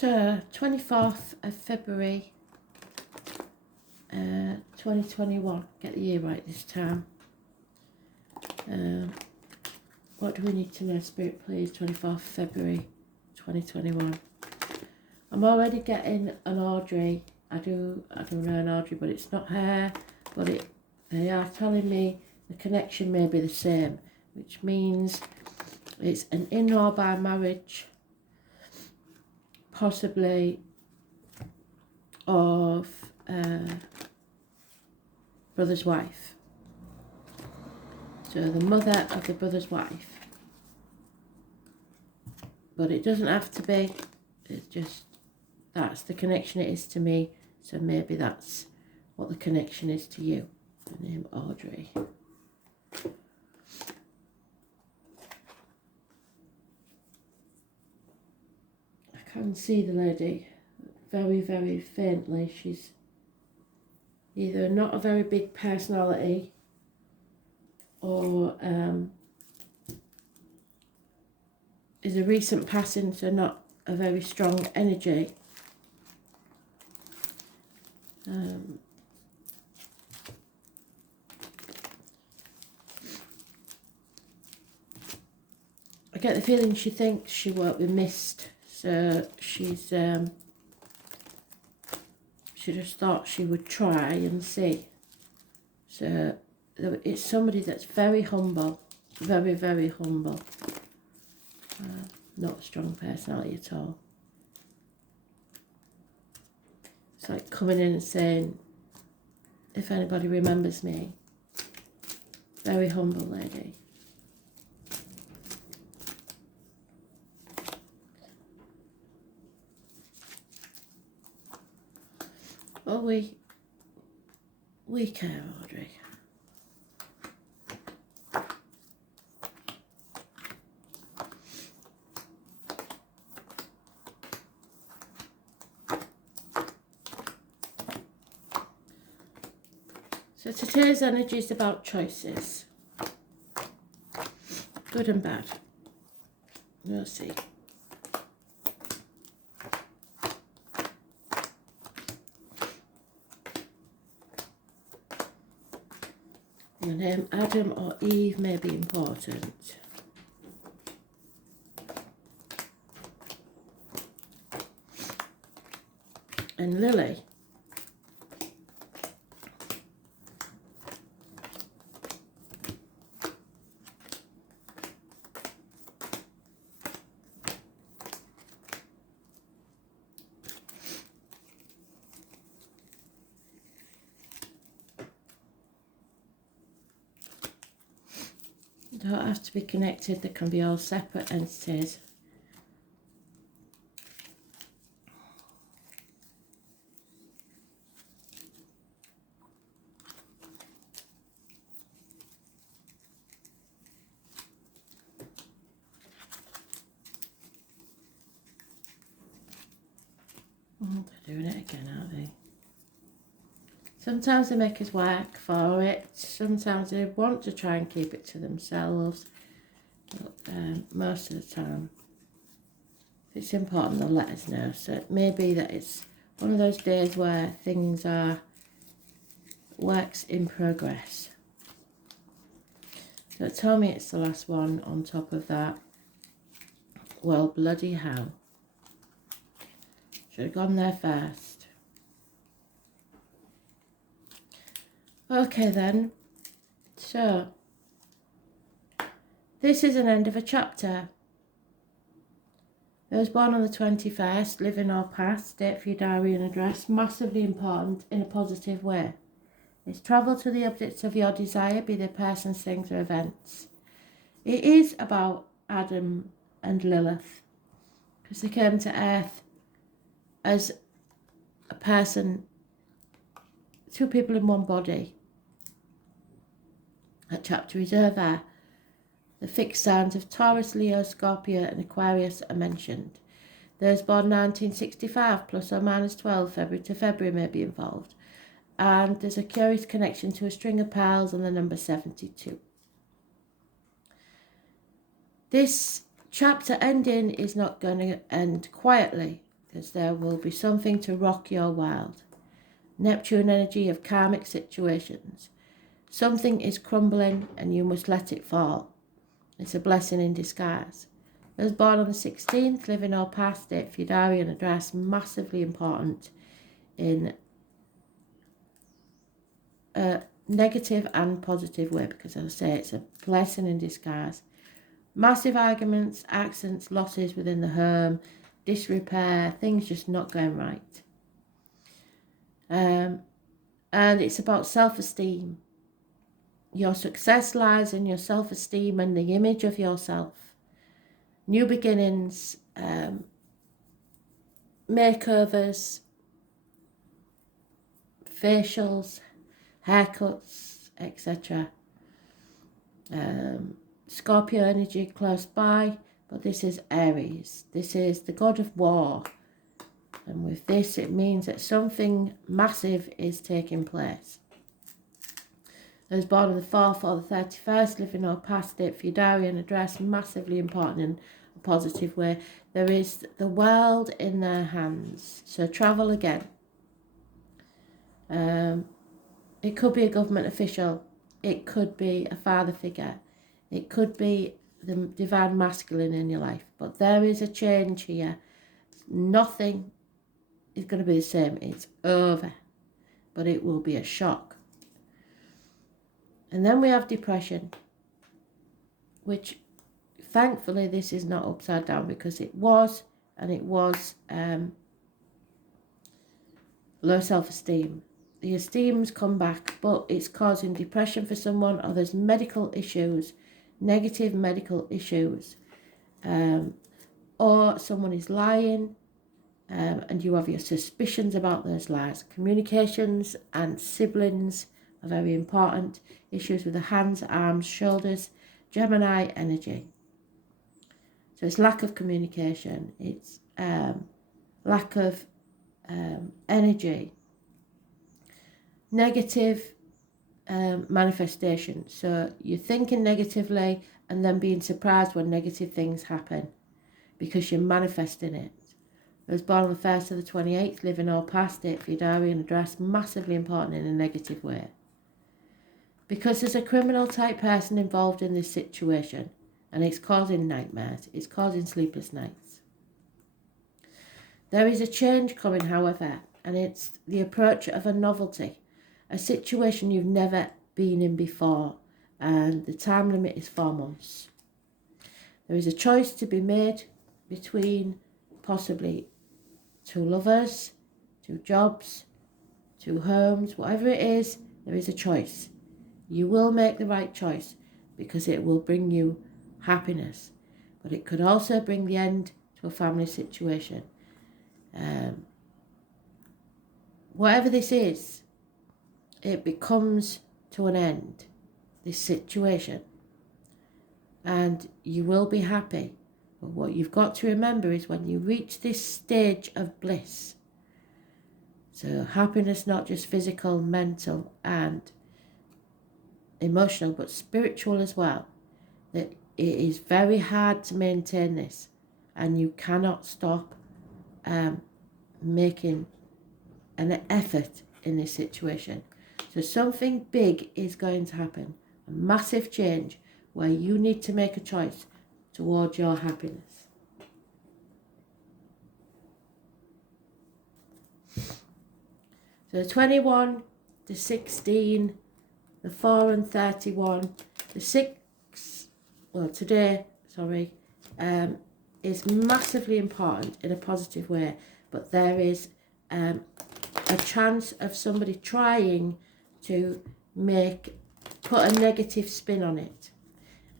So, 24th of February 2021. Get the year right this time. What do we need to know, Spirit, please? 24th February 2021. I'm already getting an Audrey. I do know an Audrey, but it's not her. But they are telling me the connection may be the same, which means it's an in-law by marriage, possibly of brother's wife. So the mother of the brother's wife. But it doesn't have to be. It's just, that's the connection it is to me. So maybe that's what the connection is to you. The name Audrey. I can see the lady very, very faintly. She's either not a very big personality or is a recent passing, so not a very strong energy. I get the feeling she thinks she won't be missed, so she's she just thought she would try and see. So it's somebody that's very humble, very, very humble. Not a strong personality at all. It's like coming in and saying, if anybody remembers me. Very humble lady. Oh, we care, Audrey. So today's energy is about choices. Good and bad. We'll see. The name Adam or Eve may be important. And Lily. They don't have to be connected, they can be all separate entities. Oh, they're doing it again, aren't they? Sometimes they make us work for it. Sometimes they want to try and keep it to themselves. But most of the time, if it's important, they'll let us know. So it may be that it's one of those days where things are works in progress. So tell me it's the last one on top of that. Well, bloody hell. Should have gone there first. Okay then, so this is an end of a chapter. I was born on the 21st, living or past, date for your diary and address, massively important in a positive way. It's travel to the objects of your desire, be they persons, things or events. It is about Adam and Lilith, because they came to earth as a person, two people in one body. That chapter is over. The fixed signs of Taurus, Leo, Scorpio and Aquarius are mentioned. Those born 1965 plus or minus 12 February to February may be involved. And there's a curious connection to a string of pearls and the number 72. This chapter ending is not going to end quietly because there will be something to rock your world. Neptune energy of karmic situations. Something is crumbling and you must let it fall. It's a blessing in disguise. Those born on the 16th, living or past, date for your diary and address, massively important in a negative and positive way, because as I say, it's a blessing in disguise. Massive arguments, accidents, losses within the home, disrepair, things just not going right. And it's about self-esteem. Your success lies in your self-esteem and the image of yourself. New beginnings, makeovers, facials, haircuts, etc. Scorpio energy close by, but this is Aries. This is the god of war. And with this, it means that something massive is taking place. Those born on the 4th or the 31st, living or past, date for your diary and address, massively important in a positive way. There is the world in their hands. So travel again. It could be a government official. It could be a father figure. It could be the divine masculine in your life. But there is a change here. Nothing is going to be the same. It's over. But it will be a shock. And then we have depression, which thankfully this is not upside down, because it was, and it was low self-esteem. The esteem's come back, but it's causing depression for someone, or there's medical issues, negative medical issues, or someone is lying, and you have your suspicions about those lies. Communications and siblings are very important. Issues with the hands, arms, shoulders. Gemini energy. So it's lack of communication. It's lack of energy. Negative manifestation. So you're thinking negatively and then being surprised when negative things happen, because you're manifesting it. Those born on the 1st to the 28th, living or past, date for your diary and address, massively important in a negative way. Because there's a criminal type person involved in this situation, and it's causing nightmares, it's causing sleepless nights. There is a change coming, however, and it's the approach of a novelty, a situation you've never been in before, and the time limit is 4 months. There is a choice to be made between possibly 2 lovers, 2 jobs, 2 homes, whatever it is, there is a choice. You will make the right choice, because it will bring you happiness. But it could also bring the end to a family situation. Whatever this is, it becomes to an end, this situation. And you will be happy. But what you've got to remember is when you reach this stage of bliss, so happiness, not just physical, mental and emotional, but spiritual as well, that it is very hard to maintain this, and you cannot stop making an effort in this situation. So something big is going to happen, a massive change, where you need to make a choice towards your happiness. So 21, the 16, the 4 and 31, the 6, well today, sorry, is massively important in a positive way, but there is a chance of somebody trying to put a negative spin on it,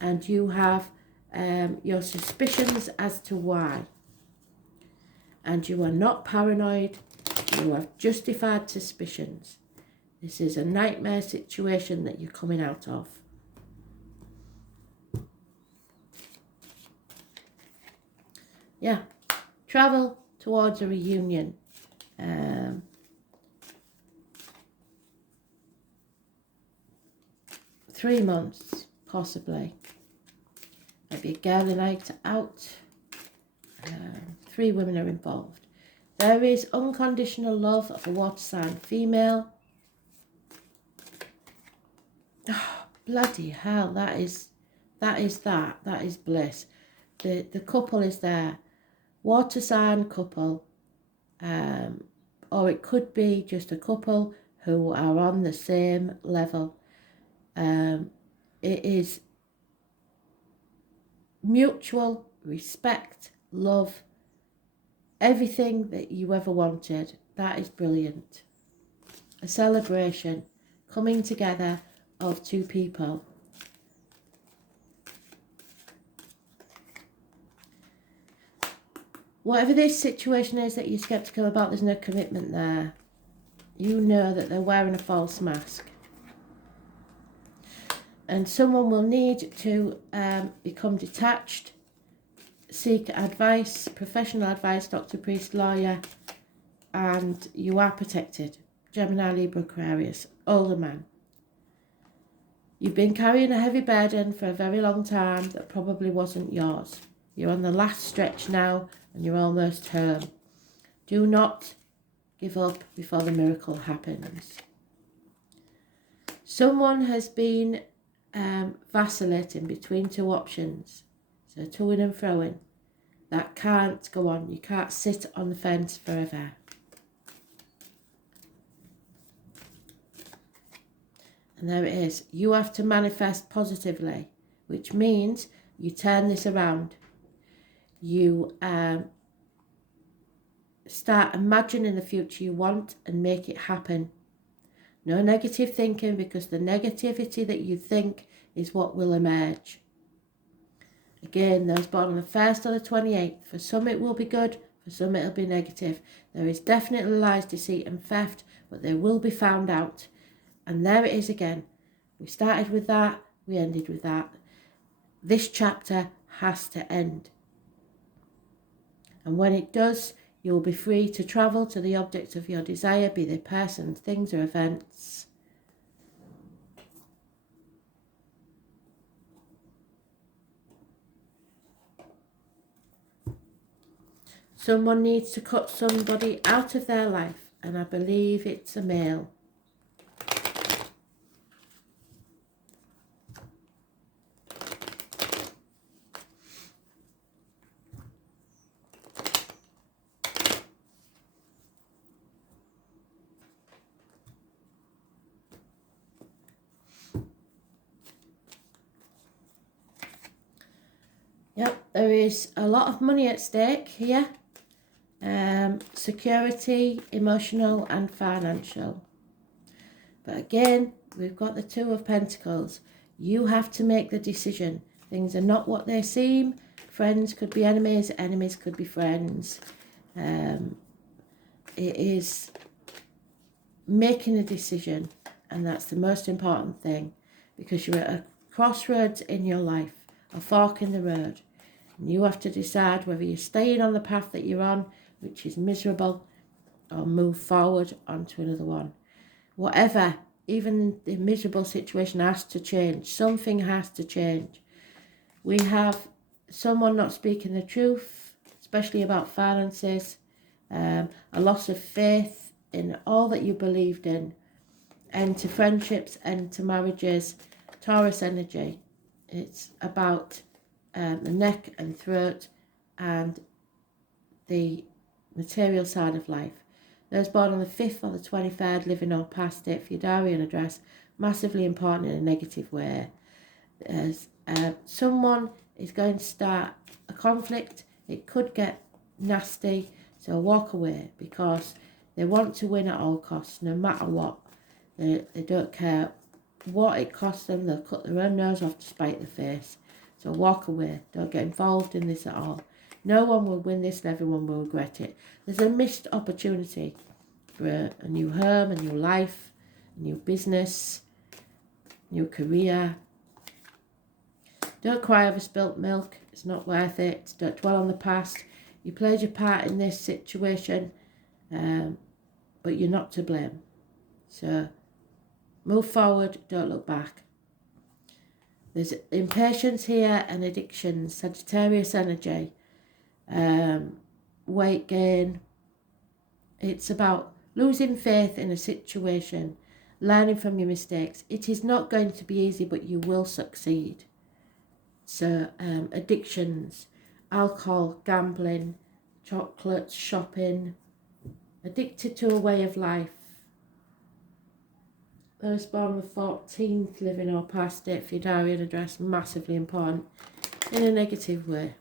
and you have your suspicions as to why, and you are not paranoid, you have justified suspicions. This is a nightmare situation that you're coming out of. Yeah, travel towards a reunion. 3 months, possibly. Maybe a girly night out. 3 women are involved. There is unconditional love of a water sign female. Oh, bloody hell, that is bliss. The couple is there. Water sign couple. Or it could be just a couple who are on the same level. It is mutual respect, love, everything that you ever wanted. That is brilliant. A celebration, coming together of two people. Whatever this situation is that you're skeptical about, there's no commitment there. You know that they're wearing a false mask. And someone will need to become detached, seek advice, professional advice, doctor, priest, lawyer, and you are protected. Gemini, Libra, Aquarius, older man. You've been carrying a heavy burden for a very long time that probably wasn't yours. You're on the last stretch now and you're almost home. Do not give up before the miracle happens. Someone has been vacillating between two options, so toing and froing. That can't go on. You can't sit on the fence forever. And there it is. You have to manifest positively, which means you turn this around. You start imagining the future you want and make it happen. No negative thinking, because the negativity that you think is what will emerge. Again, those born on the 1st or the 28th, for some it will be good, for some it'll be negative. There is definitely lies, deceit and theft, but they will be found out. And there it is again. We started with that, we ended with that. This chapter has to end. And when it does, you will be free to travel to the object of your desire, be they persons, things or events. Someone needs to cut somebody out of their life, and I believe it's a male. Yep, there is a lot of money at stake here. Security, emotional and financial. But again, we've got the Two of Pentacles. You have to make the decision. Things are not what they seem. Friends could be enemies, enemies could be friends. It is making a decision, and that's the most important thing, because you're at a crossroads in your life, a fork in the road. And you have to decide whether you're staying on the path that you're on, which is miserable, or move forward onto another one. Whatever, even the miserable situation has to change. Something has to change. We have someone not speaking the truth, especially about finances, a loss of faith in all that you believed in, end to friendships, end to marriages. Taurus energy. It's about the neck and throat and the material side of life. Those born on the 5th or the 23rd, living or past it, for your diary and address, massively important in a negative way. As someone is going to start a conflict, it could get nasty, so walk away, because they want to win at all costs, no matter what. They don't care what it costs them. They'll cut their own nose off to spite their face. So walk away. Don't get involved in this at all. No one will win this and everyone will regret it. There's a missed opportunity for a new home, a new life, a new business, new career. Don't cry over spilt milk. It's not worth it. Don't dwell on the past. You played your part in this situation, but you're not to blame. So move forward. Don't look back. There's impatience here and addictions. Sagittarius energy. Weight gain, It's about losing faith in a situation, learning from your mistakes. It is not going to be easy, but you will succeed. So addictions, alcohol, gambling, chocolates, shopping, addicted to a way of life. Those born on the 14th, living or past, date for your diary and address, massively important in a negative way.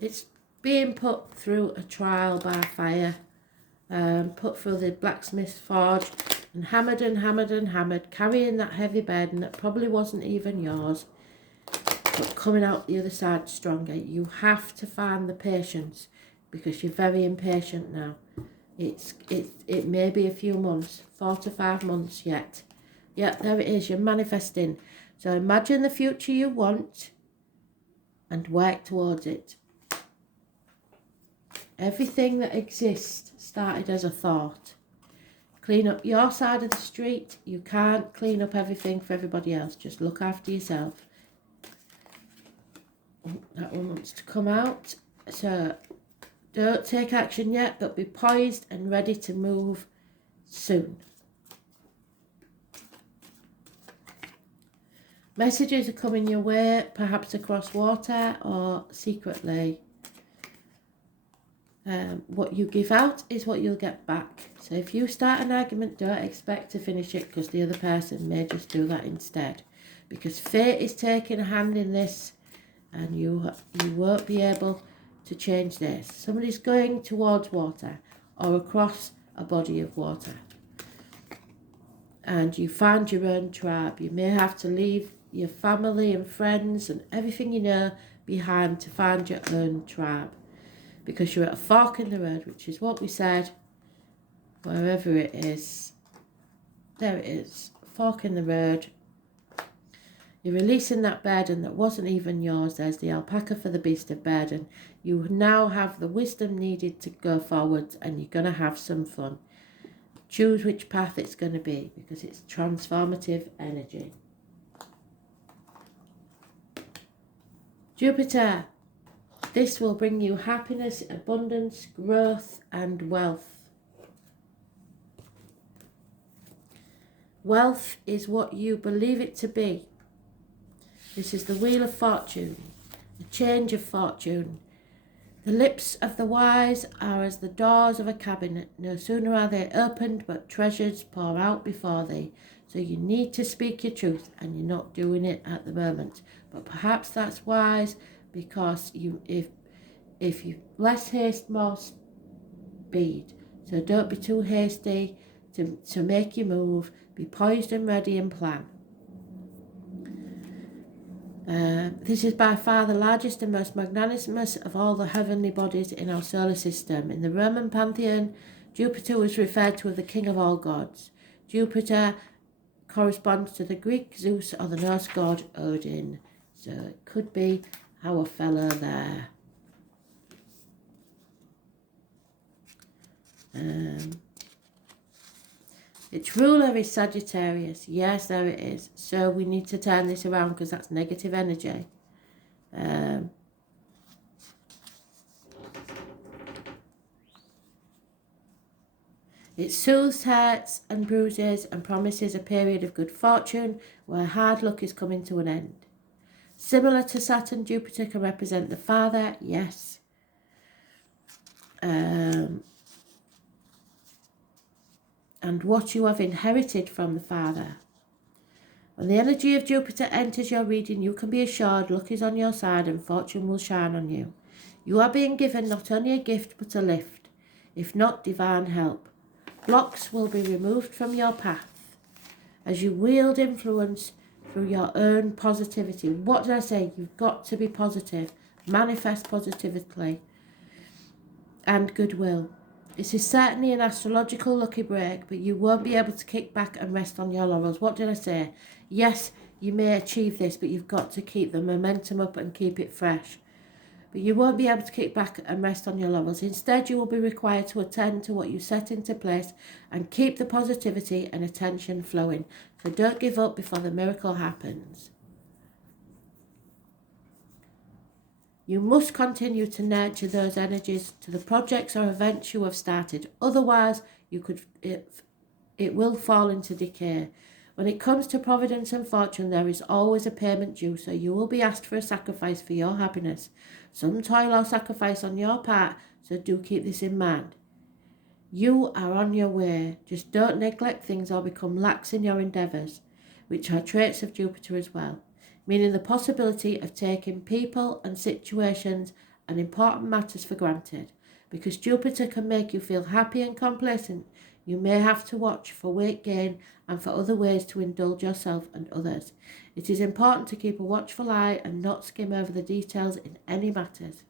It's being put through a trial by fire, put through the blacksmith's forge and hammered and hammered and hammered, carrying that heavy burden that probably wasn't even yours, but coming out the other side stronger. You have to find the patience, because you're very impatient now. It may be a few months, 4 to 5 months yet. Yeah, there it is, you're manifesting. So imagine the future you want and work towards it. Everything that exists started as a thought. Clean up your side of the street. You can't clean up everything for everybody else. Just look after yourself. Oh, that one wants to come out. So don't take action yet, but be poised and ready to move soon. Messages are coming your way, perhaps across water or secretly. What you give out is what you'll get back. So if you start an argument, don't expect to finish it, because the other person may just do that instead. Because fate is taking a hand in this, and you won't be able to change this. Somebody's going towards water or across a body of water, and you find your own tribe. You may have to leave your family and friends and everything you know behind to find your own tribe, because you're at a fork in the road, which is what we said. Wherever it is, there it is, fork in the road. You're releasing that burden that wasn't even yours. There's the alpaca for the beast of burden. You now have the wisdom needed to go forward, and you're going to have some fun. Choose which path it's going to be, because it's transformative energy. Jupiter, this will bring you happiness, abundance, growth, and wealth. Wealth is what you believe it to be. This is the Wheel of Fortune, the change of fortune. The lips of the wise are as the doors of a cabinet. No sooner are they opened, but treasures pour out before thee. So you need to speak your truth, and you're not doing it at the moment. But perhaps that's wise, because if you less haste, more speed. So don't be too hasty to make your move. Be poised and ready and plan. This is by far the largest and most magnanimous of all the heavenly bodies in our solar system. In the Roman pantheon, Jupiter was referred to as the king of all gods. Jupiter corresponds to the Greek Zeus or the Norse god Odin. So it could be our fellow there. Its ruler is Sagittarius. Yes, there it is. So we need to turn this around, because that's negative energy. It soothes hurts and bruises and promises a period of good fortune where hard luck is coming to an end. Similar to Saturn, Jupiter can represent the father, yes. And what you have inherited from the father. When the energy of Jupiter enters your reading, you can be assured luck is on your side and fortune will shine on you. You are being given not only a gift but a lift, if not divine help. Blocks will be removed from your path as you wield influence through your own positivity. What did I say? You've got to be positive. Manifest positively and goodwill. This is certainly an astrological lucky break, but you won't be able to kick back and rest on your laurels. What did I say? Yes, you may achieve this, but you've got to keep the momentum up and keep it fresh. But you won't be able to kick back and rest on your laurels. Instead, you will be required to attend to what you set into place and keep the positivity and attention flowing. So don't give up before the miracle happens. You must continue to nurture those energies to the projects or events you have started. Otherwise, it will fall into decay. When it comes to providence and fortune, there is always a payment due, so you will be asked for a sacrifice for your happiness. Some toil or sacrifice on your part, so do keep this in mind. You are on your way. Just don't neglect things or become lax in your endeavours, which are traits of Jupiter as well, meaning the possibility of taking people and situations and important matters for granted. Because Jupiter can make you feel happy and complacent, you may have to watch for weight gain and for other ways to indulge yourself and others. It is important to keep a watchful eye and not skim over the details in any matters.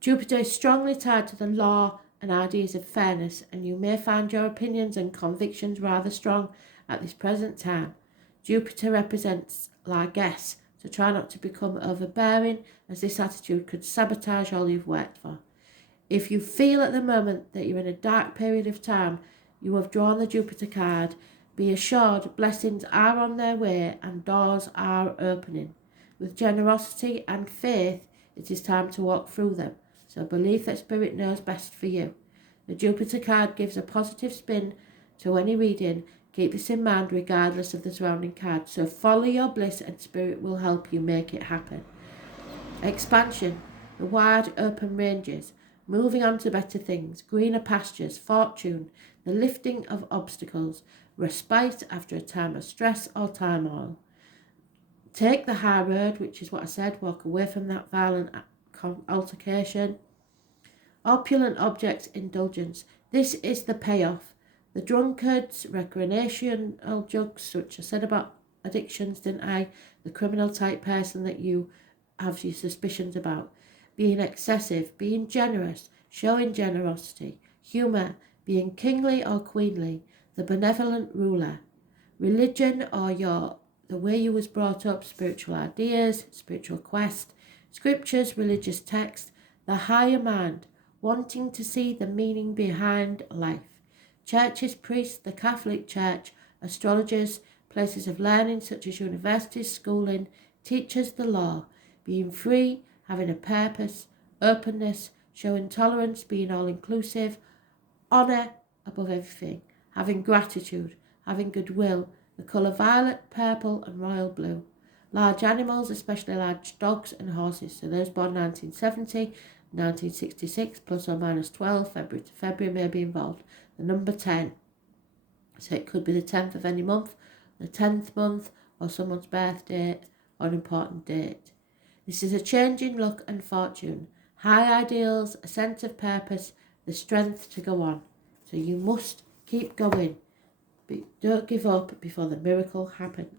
Jupiter is strongly tied to the law and ideas of fairness, and you may find your opinions and convictions rather strong at this present time. Jupiter represents largesse, so try not to become overbearing, as this attitude could sabotage all you've worked for. If you feel at the moment that you're in a dark period of time, you have drawn the Jupiter card. Be assured blessings are on their way and doors are opening. With generosity and faith, it is time to walk through them. So believe that Spirit knows best for you. The Jupiter card gives a positive spin to any reading. Keep this in mind regardless of the surrounding cards. So follow your bliss and Spirit will help you make it happen. Expansion, the wide open ranges, moving on to better things, greener pastures, fortune, the lifting of obstacles, respite after a time of stress or turmoil. Take the high road, which is what I said, walk away from that violent altercation. Opulent objects, indulgence. This is the payoff. The drunkards, recreational jugs, which I said about addictions, didn't I? The criminal type person that you have your suspicions about. Being excessive, being generous, showing generosity. Humour, being kingly or queenly. The benevolent ruler. Religion or the way you was brought up, spiritual ideas, spiritual quest. Scriptures, religious text. The higher mind, wanting to see the meaning behind life. Churches, priests, the Catholic Church, astrologers, places of learning such as universities, schooling, teachers, the law. Being free, having a purpose, openness, showing tolerance, being all-inclusive, honour above everything, having gratitude, having goodwill, the colour violet, purple and royal blue. Large animals, especially large dogs and horses. So those born 1970, 1966, plus or minus 12, February to February may be involved. The number 10. So it could be the 10th of any month, the 10th month, or someone's birthday, or an important date. This is a changing luck and fortune. High ideals, a sense of purpose, the strength to go on. So you must keep going. But don't give up before the miracle happens.